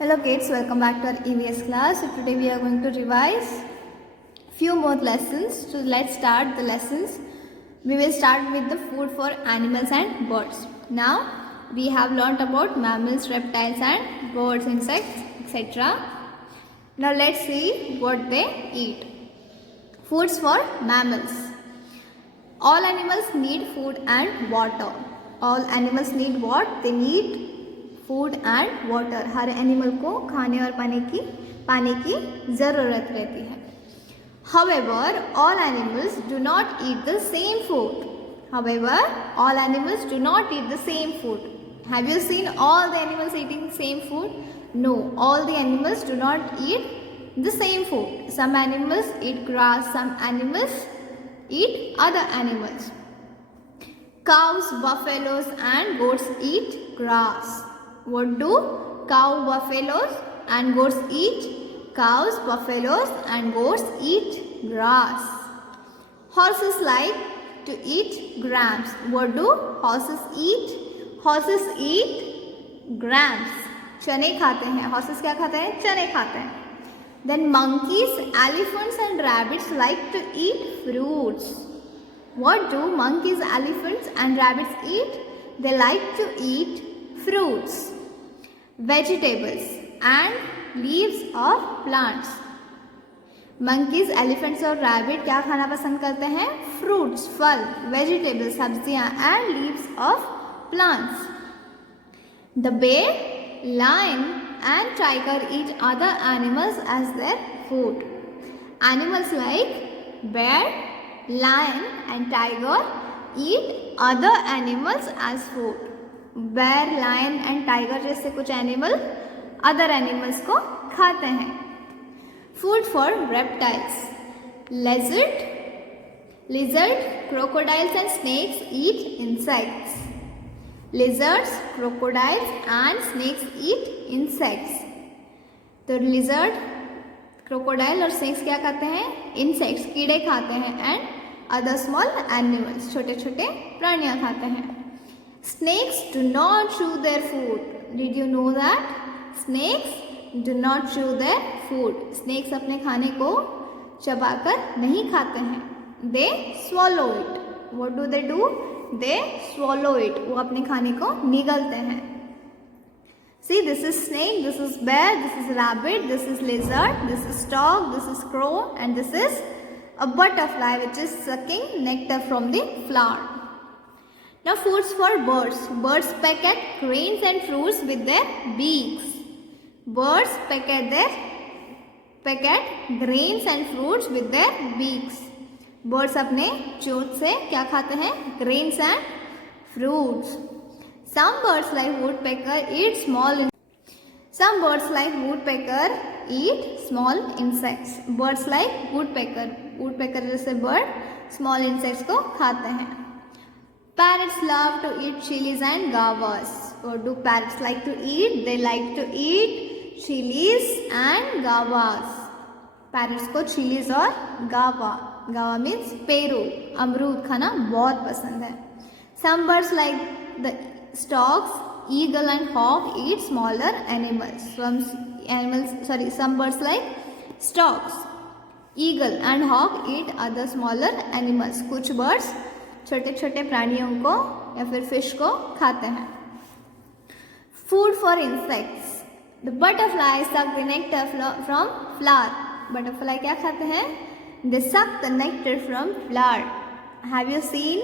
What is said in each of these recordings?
Hello kids, welcome back to our EVS class. So today we are going to revise few more lessons. So let's start the lessons. We will start with the food for animals and birds. Now we have learnt about mammals, reptiles and birds, insects, etc. Now let's see what they eat. Foods for mammals. All animals need food and water. All animals need what? They need food and water. Her animal को खाने और पानी की ज़रूरत रहती है. However, all animals do not eat the same food. However, all animals do not eat the same food. Have you seen all the animals eating the same food? No, all the animals do not eat the same food. Some animals eat grass, some animals eat other animals. Cows, buffaloes and goats eat grass. What do cow, buffaloes and goats eat? Cows, buffaloes and goats eat grass. Horses like to eat grams. What do horses eat? Horses eat grams. चने खाते हैं. Horses क्या खाते हैं? चने खाते हैं. Then monkeys, elephants and rabbits like to eat fruits. What do monkeys, elephants and rabbits eat? They like to eat fruits. Vegetables and leaves of plants. Monkeys, elephants और rabbit क्या खाना पसंद करते हैं? Fruits, फल, vegetables, सब्जियां and leaves of plants. The bear, lion and tiger eat other animals as their food. Animals like bear, lion and tiger eat other animals as food. Bear, lion and tiger जैसे कुछ animal other animals को खाते हैं. Food for reptiles. Lizard, crocodiles and snakes eat insects. Lizards, crocodiles and snakes eat insects. तो lizard, crocodile और snakes क्या खाते हैं? इंसेक्ट्स, कीड़े खाते हैं एंड अदर स्मॉल एनिमल्स, छोटे छोटे प्राणियां खाते हैं. Snakes do not chew their food. Did you know that? Snakes do not chew their food. Snakes अपने खाने को चबाकर नहीं खाते हैं. They swallow it. What do they do? They swallow it. वो अपने खाने को निगलते हैं. See, this is snake, this is bear, this is rabbit, this is lizard, this is dog, this is crow, and this is a butterfly which is sucking nectar from the flower. Now foods for birds. Birds peck at grains and fruits with their beaks. Birds peck at grains and fruits with their beaks. Birds अपने चोंच से क्या खाते हैं? Grains and fruits. Some birds like woodpecker eat small insects. Birds like woodpecker जैसे bird small insects को खाते हैं. Parrots love to eat chilies and guavas. What do parrots like to eat? They like to eat chilies and guavas. Parrots को chilies और guava means Peru, अमरूद खाना बहुत पसंद है. Some birds like the storks, eagle and hawk eat smaller animals. Some birds like storks, eagle and hawk eat other smaller animals. कुछ birds छोटे छोटे प्राणियों को या फिर फिश को खाते हैं. Food for insects. The butterfly suck the nectar from flower. Butterfly क्या खाते हैं? They suck the nectar from flower. Have you seen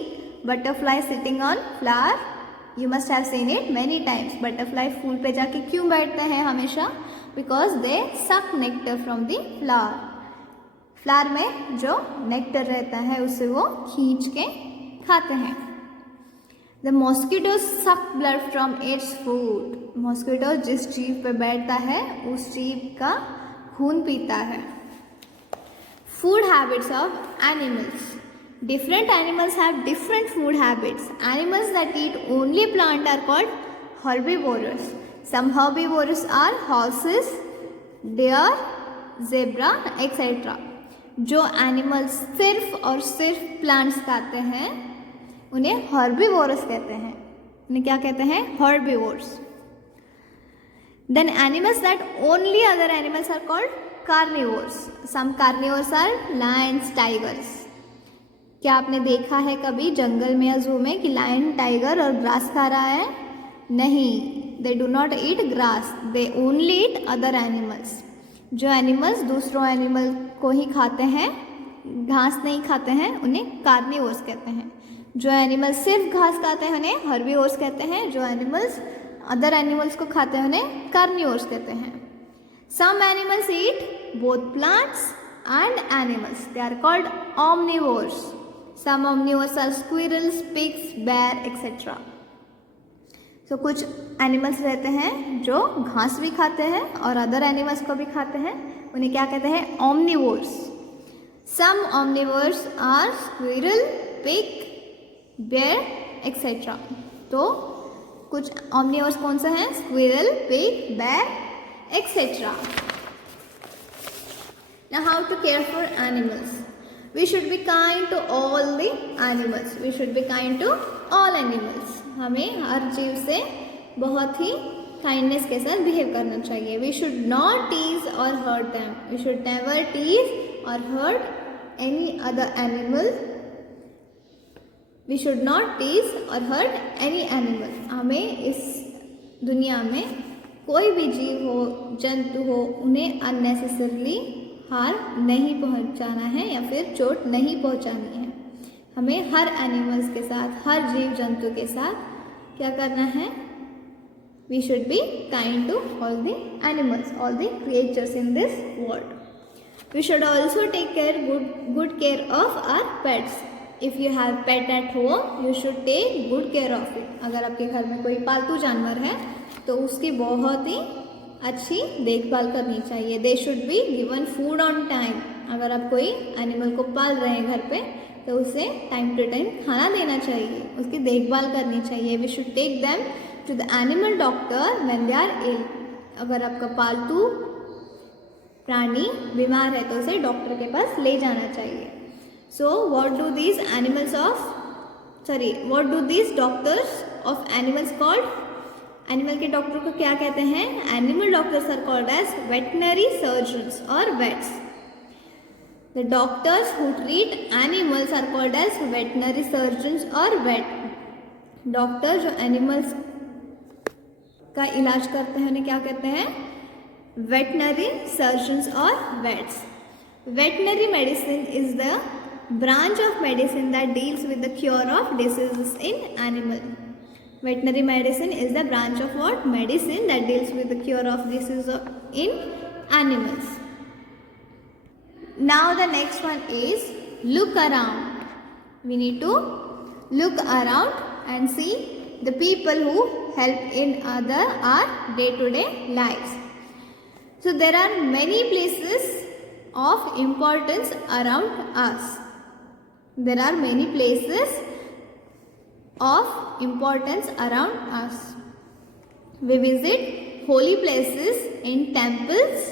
butterfly sitting on flower? You must have seen it many times. Butterfly फूल पे जाके क्यों बैठते हैं हमेशा? Because they suck nectar from the flower. Flower में जो नेक्टर रहता है उसे वो खींच के खाते हैं. The mosquito suck blood from its food. Mosquito जिस जीव पे बैठता है उस जीव का खून पीता है. Food habits of animals. Different animals have different food habits. Animals that eat only plant are called herbivorous. Some herbivorous are horses, deer, zebra, etc. जो एनिमल्स सिर्फ और सिर्फ प्लांट्स खाते हैं उन्हें हर्बीवोरस कहते हैं. उन्हें क्या कहते हैं? Herbivores. Then animals that only other animals are called carnivores. Some carnivores are lions, tigers. क्या आपने देखा है कभी जंगल में या जू में कि लायन टाइगर और ग्रास खा रहा है? नहीं, they do not eat grass, they only eat other animals. जो एनिमल्स दूसरों एनिमल को ही खाते हैं, घास नहीं खाते हैं, उन्हें कार्निवोर्स कहते हैं. जो एनिमल्स सिर्फ घास खाते हैं उन्हें हर्बीवोर्स कहते हैं. जो एनिमल्स अदर एनिमल्स को खाते हैं उन्हें कार्निवोर्स कहते हैं. Some animals eat both plants and animals, they are called omnivores. Some omnivores are squirrels, pigs, bear, etc. So कुछ एनिमल्स रहते हैं जो घास भी खाते हैं और अदर एनिमल्स को भी खाते हैं, उन्हें क्या कहते हैं? omnivores. Some omnivores are squirrel, pig, bear, etc. तो कुछ omnivores कौन सा है? squirrel, pig, bear, etc. Now how to care for animals? We should be kind to all the animals. We should be kind to all animals. हमें हर जीव से बहुत ही kindness के साथ बिहेव करना चाहिए. We should not tease or hurt them. We should never tease or hurt any other animal. We should not tease or hurt any animal. हमें इस दुनिया में कोई भी जीव हो, जंतु हो, उन्हें अननेसेसरली हार नहीं पहुंचाना है या फिर चोट नहीं पहुंचानी है. हमें हर एनिमल्स के साथ, हर जीव जंतु के साथ क्या करना है? We should be kind to all the animals, all the creatures in this world. We should also take care, good care of our pets. If you have pet at home, you should take good care of it. अगर आपके घर में कोई पालतू जानवर है तो उसकी बहुत ही अच्छी देखभाल करनी चाहिए. They should be given food on time. अगर आप कोई एनिमल को पाल रहे हैं घर पे तो उसे टाइम टू टाइम खाना देना चाहिए, उसकी देखभाल करनी चाहिए. We should take them to the animal doctor when they are ill. अगर आपका पालतू प्राणी बीमार है तो उसे डॉक्टर के पास ले जाना चाहिए. So what do these doctors of animals called? Animal के डॉक्टर को क्या कहते हैं? Animal doctors are called as veterinary surgeons और vets. The doctors who treat animals are called as veterinary surgeons और वेट. डॉक्टर जो एनिमल्स का इलाज करते हैं उन्हें क्या कहते हैं? वेटनरी सर्जन्स और vets. Veterinary medicine is the branch of medicine that deals with the cure of diseases in animal. Veterinary medicine is the branch of what? Medicine that deals with the cure of diseases in animals. Now the next one is look around. We need to look around and see the people who help in our day-to-day lives. So there are many places of importance around us. There are many places of importance around us. We visit holy places in temples,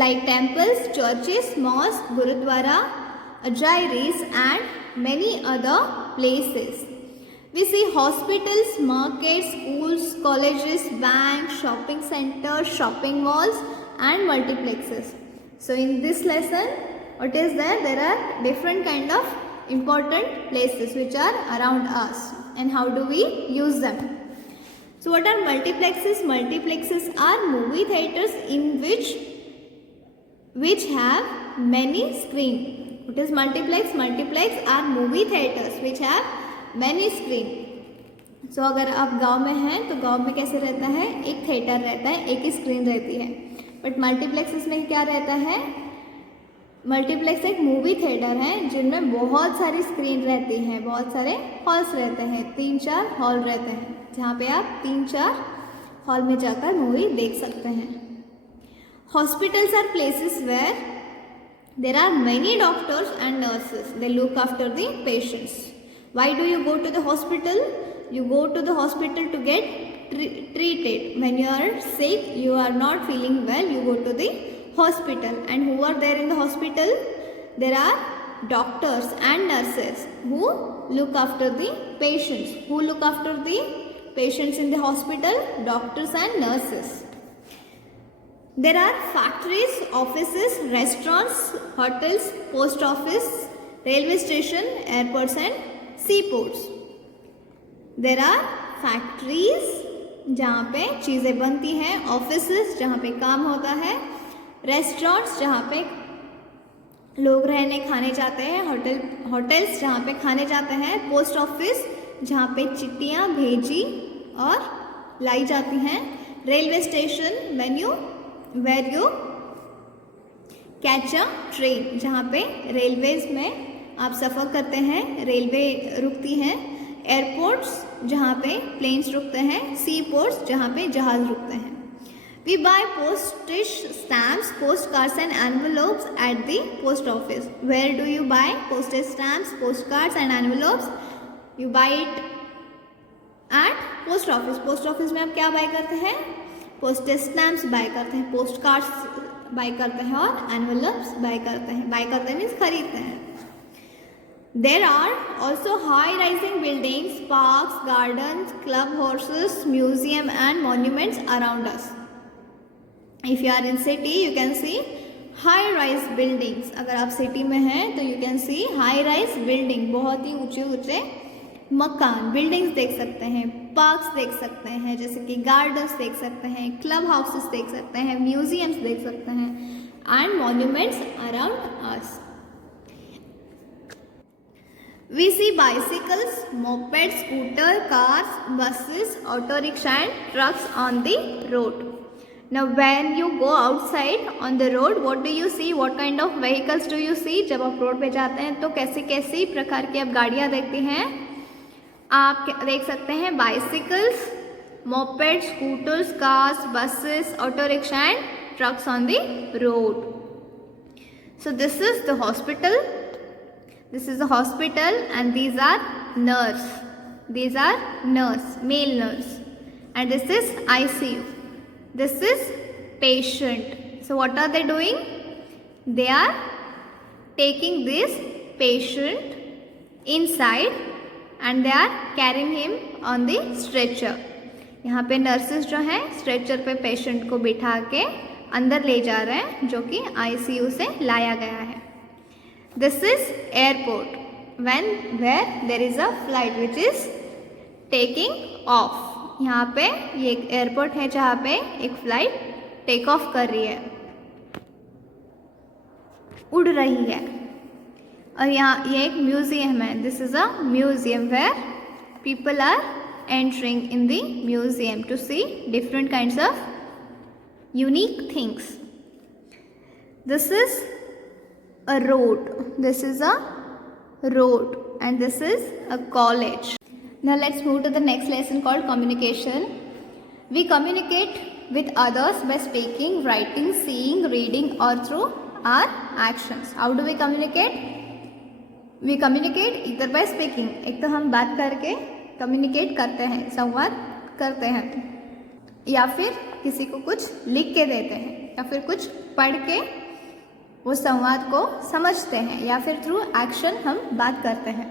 like temples, churches, mosques, gurudwara, ajaris and many other places. We see hospitals, markets, schools, colleges, banks, shopping centers, shopping malls and multiplexes. So in this lesson, what is there? There are different kind of important places which are around us and how do we use them. So what are multiplexes? Multiplexes are movie theaters in which have many screen. What is multiplex? Multiplex are movie theaters which have many screen. So अगर आप गांव में हैं तो गांव में कैसे रहता है? एक थिएटर रहता है, एक ही स्क्रीन रहती है. बट मल्टीप्लेक्सेस में क्या रहता है? मल्टीप्लेक्स एक मूवी थिएटर है जिनमें बहुत सारी स्क्रीन रहती हैं, बहुत सारे हॉल्स रहते हैं, 3-4 हॉल रहते हैं जहाँ पे आप 3-4 हॉल में जाकर मूवी देख सकते हैं. Hospitals are places where there are many doctors and nurses. They look after the patients. Why do you go to the hospital? You go to the hospital to get treated. When you are sick, you are not feeling well, you go to the hospital. And who are there in the hospital? There are doctors and nurses who look after the patients. Who look after the patients in the hospital, doctors and nurses. There are factories, offices, restaurants, hotels, post office, railway station, airports and seaports. There are factories जहाँ पे चीज़ें बनती हैं, offices जहाँ पे काम होता है, रेस्टोरेंट्स जहाँ पे लोग रहने खाने जाते हैं, होटल्स जहाँ पे खाने जाते हैं, पोस्ट ऑफिस जहाँ पे चिट्ठियाँ भेजी और लाई जाती हैं, railway station where you catch a train जहाँ पे रेलवेज में आप सफ़र करते हैं, रेलवे रुकती हैं, एयरपोर्ट्स जहाँ पे प्लेन्स रुकते हैं, सी पोर्ट्स जहाँ पे जहाज़ रुकते हैं. We buy postage stamps, postcards and envelopes at the post office. Where do you buy postage stamps, postcards and envelopes? You buy it at post office. Post office में आप क्या buy करते हैं? Postage stamps buy करते हैं, postcards buy करते हैं और envelopes buy करते हैं. Buy करते हैं means खरीदते हैं. There are also high-rising buildings, parks, gardens, club houses, museum and monuments around us. If you are in city, you can see high-rise buildings. अगर आप सिटी में हैं तो you can see high-rise building, बहुत ही ऊंचे ऊंचे मकान, बिल्डिंग्स देख सकते हैं, पार्क्स देख सकते हैं, जैसे कि गार्डन्स देख सकते हैं, क्लब हाउसेस देख सकते हैं, म्यूजियम्स देख सकते हैं, and monuments around us. We see bicycles, mopeds, scooter, cars, buses, auto rickshaw and trucks on the road. Now when you go outside on the road, what do you see? What kind of vehicles do you see? जब आप road पे जाते हैं तो कैसे कैसी प्रकार की आप गाड़ियाँ देखते हैं? आप देख सकते हैं bicycles, moped, scooters, cars, buses, auto rickshaw and trucks on the road. So this is the hospital. This is a hospital and these are nurse. These are nurse, male nurse. And this is ICU. This is patient. So what are they doing? They are taking this patient inside and they are carrying him on the stretcher. यहाँ पे nurses जो हैं stretcher पे patient को बिठा के अंदर ले जा रहे हैं जो कि ICU से लाया गया है. This is airport where there is a flight which is taking off. यहाँ पे ये एक एयरपोर्ट है जहाँ पे एक फ्लाइट टेक ऑफ कर रही है, उड़ रही है. और यहाँ ये एक म्यूजियम है. This is a museum where people are entering in the museum to see different kinds of unique things. This is a road. This is a road and this is a college. Now let's move to the next lesson called communication. We communicate with others by speaking, writing, seeing, reading or through our actions. How do we communicate? We communicate either by speaking. एक तो हम बात करके communicate करते हैं, संवाद करते हैं, या फिर किसी को कुछ लिख के देते हैं, या फिर कुछ पढ़ के वो संवाद को समझते हैं, या फिर थ्रू एक्शन हम बात करते हैं.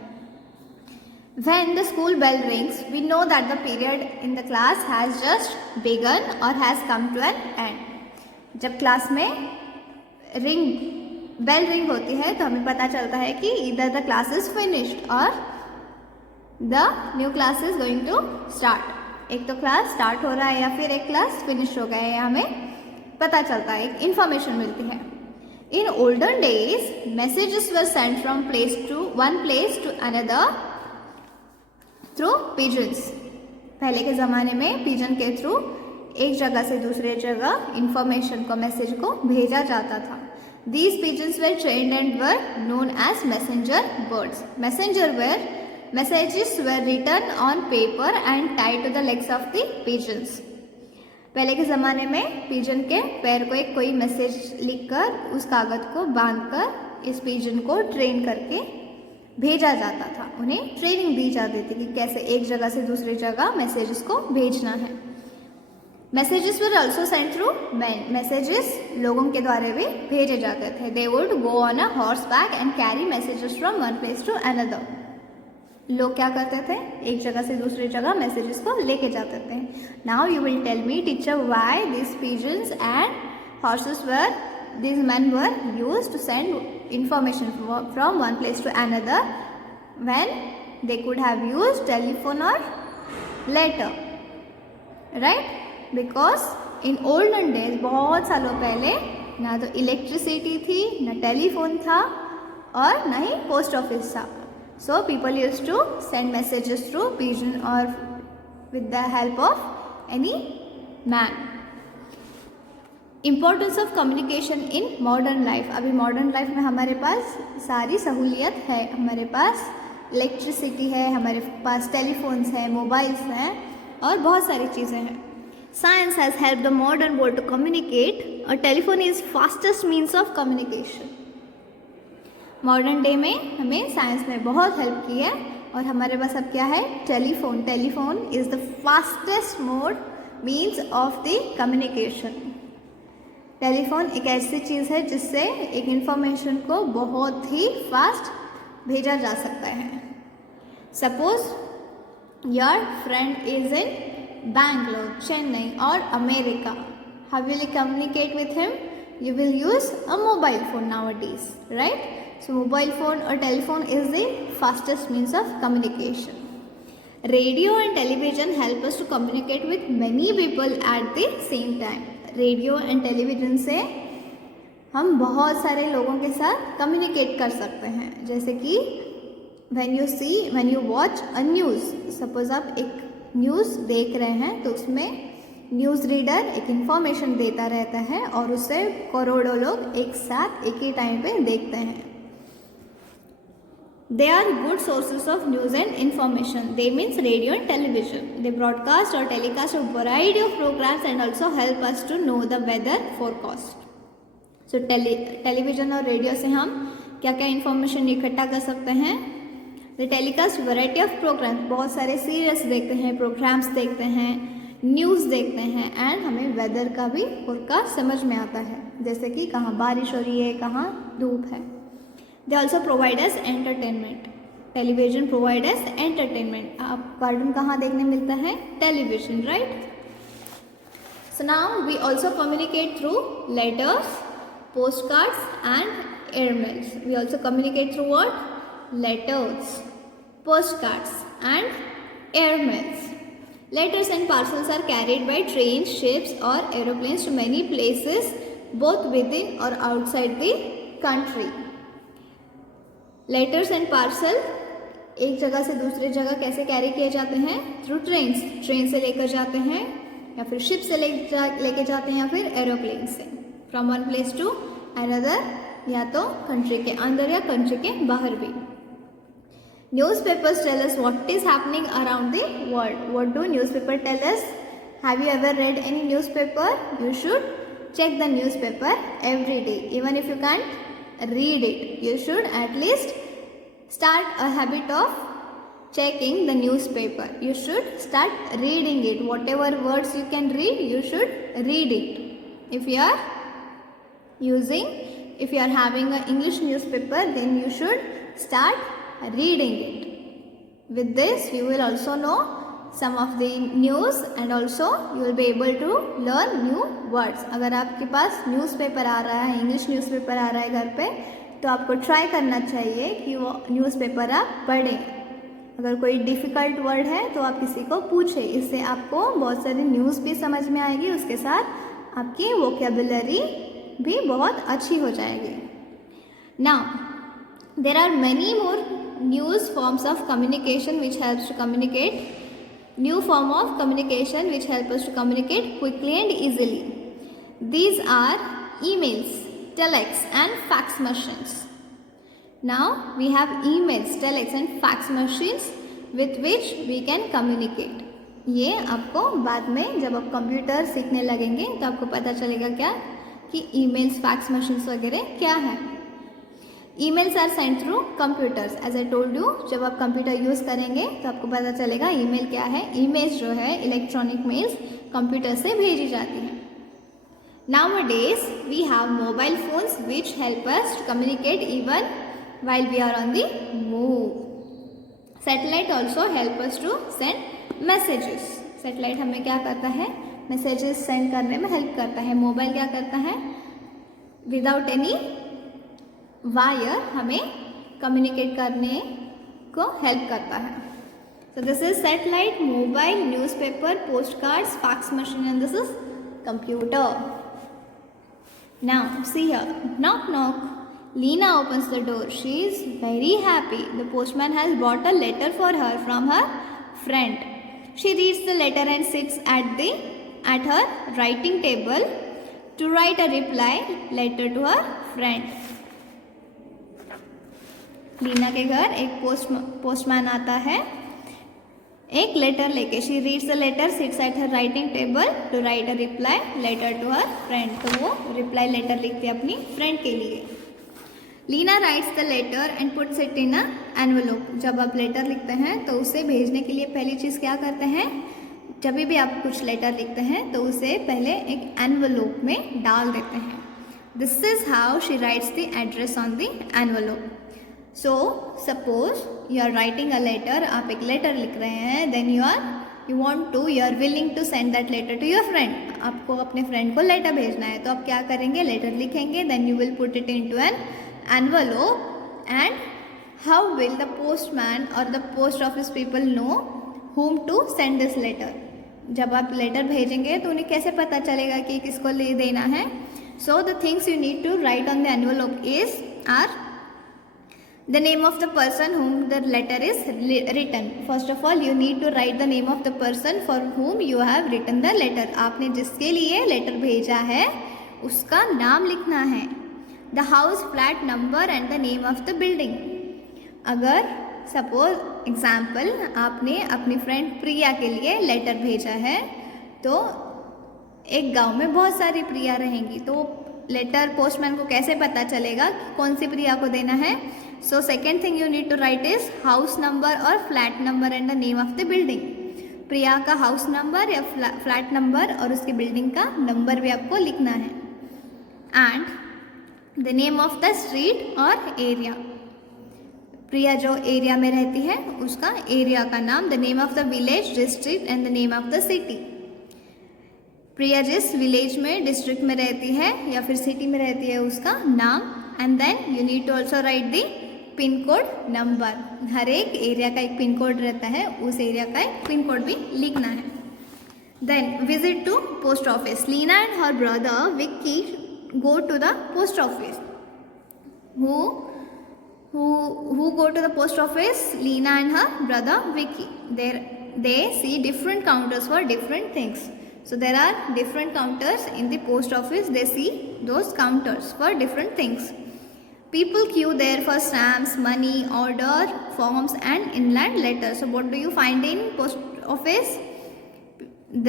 When the school bell rings, we know that the period in the class has just begun or has come to an end. जब क्लास में बेल रिंग होती है तो हमें पता चलता है कि either the class is finished or the new class is going to start. एक तो क्लास स्टार्ट हो रहा है या फिर एक क्लास फिनिश हो गया है, हमें पता चलता है, एक इन्फॉर्मेशन मिलती है. In olden days, messages were sent from one place to another through pigeons. पहले के ज़माने में पिजन के थ्रू एक जगह से दूसरे जगह इंफॉर्मेशन को, मैसेज को भेजा जाता था. These pigeons were trained and were known as messenger birds. Messages were written on paper and tied to the legs of the pigeons. पहले के ज़माने में पिजन के पैर को एक कोई मैसेज लिखकर उस कागज़ को बांधकर इस पिजन को ट्रेन करके भेजा जाता था. उन्हें ट्रेनिंग दी जाती थी कि कैसे एक जगह से दूसरी जगह मैसेजेस को भेजना है. Messages were also sent through man. Messages लोगों के द्वारा भी भेजे जाते थे. They would go on a horseback and carry messages from one place to another. लोग क्या करते थे, एक जगह से दूसरी जगह मैसेजेस को लेके जाते थे. Now you will tell me teacher why this pigeons and horses were, these men were used to send information from one place to another when they could have used telephone or letter, right? Because in olden days, बहुत सालों पहले ना तो electricity थी, ना telephone था और ना ही पोस्ट ऑफिस था. So people used to send messages through pigeon or with the help of any man. Importance of communication in modern life. अभी modern life में हमारे पास सारी सहूलियत है, हमारे पास इलेक्ट्रिसिटी है, हमारे पास टेलीफोन्स हैं, मोबाइल्स हैं और बहुत सारी चीज़ें हैं. Science has helped the modern world to communicate. A telephone is fastest means of communication. Modern day में हमें साइंस ने बहुत हेल्प की है और हमारे पास अब क्या है, telephone. Telephone is the fastest mode means of the communication. Telephone एक ऐसी चीज़ है जिससे एक इंफॉर्मेशन को बहुत ही फास्ट भेजा जा सकता है. Suppose your friend is in Bangalore, Chennai और America. How will you communicate with him? You will use a mobile phone nowadays, right? So mobile phone or telephone is the fastest means of communication. Radio and television help us to communicate with many people at the same time. Radio and television से हम बहुत सारे लोगों के साथ communicate कर सकते हैं. जैसे कि when you watch a news, suppose आप एक न्यूज़ देख रहे हैं तो उसमें न्यूज़ रीडर एक इन्फॉर्मेशन देता रहता है और उससे करोड़ों लोग एक साथ एक ही टाइम पे देखते हैं. They are good sources of news and information. They means radio and television. They broadcast और telecast a variety of programmes and also help us to know the weather forecast. So television और radio से हम क्या क्या information इकट्ठा कर सकते हैं? The telecast variety of programmes, बहुत सारे सीरियल्स देखते हैं, प्रोग्राम्स देखते हैं, न्यूज़ देखते हैं एंड हमें वेदर का भी फोरकास्ट समझ में आता है, जैसे कि कहाँ बारिश हो रही है, कहाँ धूप है. They also provide us entertainment. Television provide us entertainment. आप कार्टून कहाँ देखने मिलता है? Television, right? So now we also communicate through letters, post cards and airmails. We also communicate through what? Letters, post cards and airmails. Letters and parcels are carried by trains, ships or aeroplanes to many places both within or outside the country. Letters and parcel एक जगह से दूसरी जगह कैसे carry किए जाते हैं? Through trains. Train से लेकर जाते हैं या फिर शिप से लेके जाते हैं या फिर एरोप्लेन से. From one place to another, या तो कंट्री के अंदर या कंट्री के बाहर भी. Newspapers tell us what is happening around the world. What do newspapers tell us? Have you ever read any newspaper? You should check the newspaper every day. Even if you can't read it, you should at least start a habit of checking the newspaper. You should start reading it. Whatever words you can read, you should read it. If you are having an English newspaper, then you should start reading it. With this you will also know some of the news and also you will be able to learn new words. अगर आपके पास newspaper आ रहा है, English newspaper आ रहा है घर पे, तो आपको ट्राई करना चाहिए कि वो न्यूज़पेपर आप पढ़ें. अगर कोई डिफ़िकल्ट वर्ड है तो आप किसी को पूछें. इससे आपको बहुत सारी न्यूज़ भी समझ में आएगी, उसके साथ आपकी वोकेबुलरी भी बहुत अच्छी हो जाएगी. Now there are many more news forms of communication which helps to communicate. New form of communication which help us to communicate quickly and easily. These are emails, telex and fax machines. Now we have emails, telex and fax machines with which we can communicate. ये आपको बाद में जब आप computer सीखने लगेंगे तो आपको पता चलेगा क्या कि emails, fax machines वगैरह क्या है. Emails are send through computers. As I told you, जब आप कंप्यूटर यूज़ करेंगे तो आपको पता चलेगा ईमेल क्या है. ईमेल्स जो है इलेक्ट्रॉनिक मेल्स कंप्यूटर से भेजी जाती हैं. Nowadays we have mobile phones which help us to communicate even while we are on the move. Satellite also help us to send messages. Satellite हमें क्या करता है, मैसेजेस सेंड करने में हेल्प करता है. मोबाइल क्या करता है, विदाउट एनी वायर हमें कम्युनिकेट करने को हेल्प करता है. So this is satellite, mobile, newspaper, postcards, fax machine, and this is computer. Now see here, knock knock. Lena opens the door. She is very happy. The postman has brought a letter for her from her friend. She reads the letter and sits at her writing table to write a reply letter to her friend. Leena के घर एक postman आता है एक letter लेके. She reads the letter, sits at her writing table to write a reply letter to her friend. तो वो reply letter लिखती है अपनी फ्रेंड के लिए. Leena writes the letter and puts it in a envelope. जब आप लेटर लिखते हैं तो उसे भेजने के लिए पहली चीज़ क्या करते हैं, जब भी आप कुछ लेटर लिखते हैं तो उसे पहले एक एनवेलोप में डाल देते हैं. This is how she writes the address on the envelope. So suppose you are writing a letter, आप एक लेटर लिख रहे हैं, then you are willing to send that letter to your friend. आपको अपने फ्रेंड को लेटर भेजना है, तो आप क्या करेंगे, लेटर लिखेंगे, then you will put it in to an envelope. And how will the postman और the post office people know whom to send this letter. जब आप लेटर भेजेंगे तो उन्हें कैसे पता चलेगा कि किसको ले देना है. So the things you need to write on the envelope are the name of the person whom the letter is written. First of all, you need to write the name of the person for whom you have written the letter. आपने जिसके लिए letter भेजा है उसका नाम लिखना है. The house, flat number and the name of the building. अगर सपोज एग्जाम्पल आपने अपनी फ्रेंड प्रिया के लिए लेटर भेजा है, तो एक गांव में बहुत सारी प्रिया रहेंगी, तो लेटर पोस्टमैन को कैसे पता चलेगा कौन सी प्रिया को देना है. So second thing you need to write is house number or flat number and the name of the building. Priya का हाउस नंबर या फ्लैट नंबर और उसके बिल्डिंग का नंबर भी आपको लिखना है. And the name of the street और एरिया. प्रिया जो एरिया में रहती है उसका एरिया का नाम, the name of the village, district and the name of the city. Priya जिस विलेज में, डिस्ट्रिक्ट में रहती है या फिर सिटी में रहती है उसका नाम. And then you need to also write the pin code number. हर एक एरिया का एक पिन कोड रहता है, उस एरिया का एक पिन कोड भी लिखना है. Then visit to post office. Leena and her brother Vicky go to the post office. who go to the post office? Leena and her brother Vicky. They see different counters for different things. So there are different counters in the post office. They see those counters for different things. People queue there for stamps, money, order forms and inland letters. So what do you find in post office?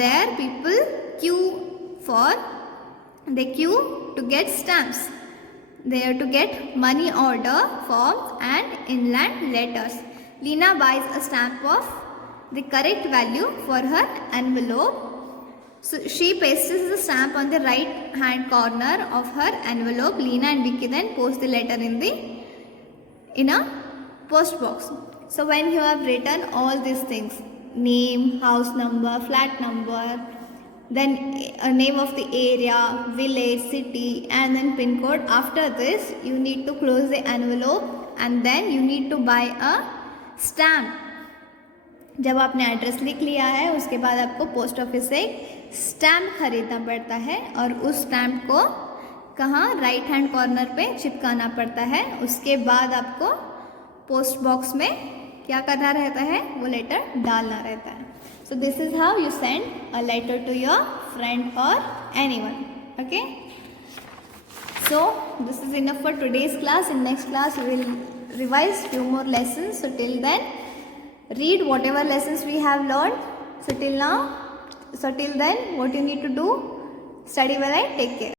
There people they queue to get stamps. They are to get money order forms and inland letters. Leena buys a stamp of the correct value for her envelope. So she pastes the stamp on the right hand corner of her envelope. Leena and Vicky then post the letter in a post box. So when you have written all these things, name, house number, flat number, then a name of the area, village, city and then pin code. After this you need to close the envelope and then you need to buy a stamp. जब आपने address लिख लिया है उसके बाद आपको post office से stamp खरीदना पड़ता है और उस स्टैम्प को कहाँ, राइट हैंड कॉर्नर पे चिपकाना पड़ता है. उसके बाद आपको पोस्ट बॉक्स में क्या करना रहता है, वो लेटर डालना रहता है. So this is how you send a letter to your friend or anyone. Okay. So this is enough for today's class. In next class we will revise few more lessons. So till then, read whatever lessons we have learned. So till then, what you need to do, study well and take care.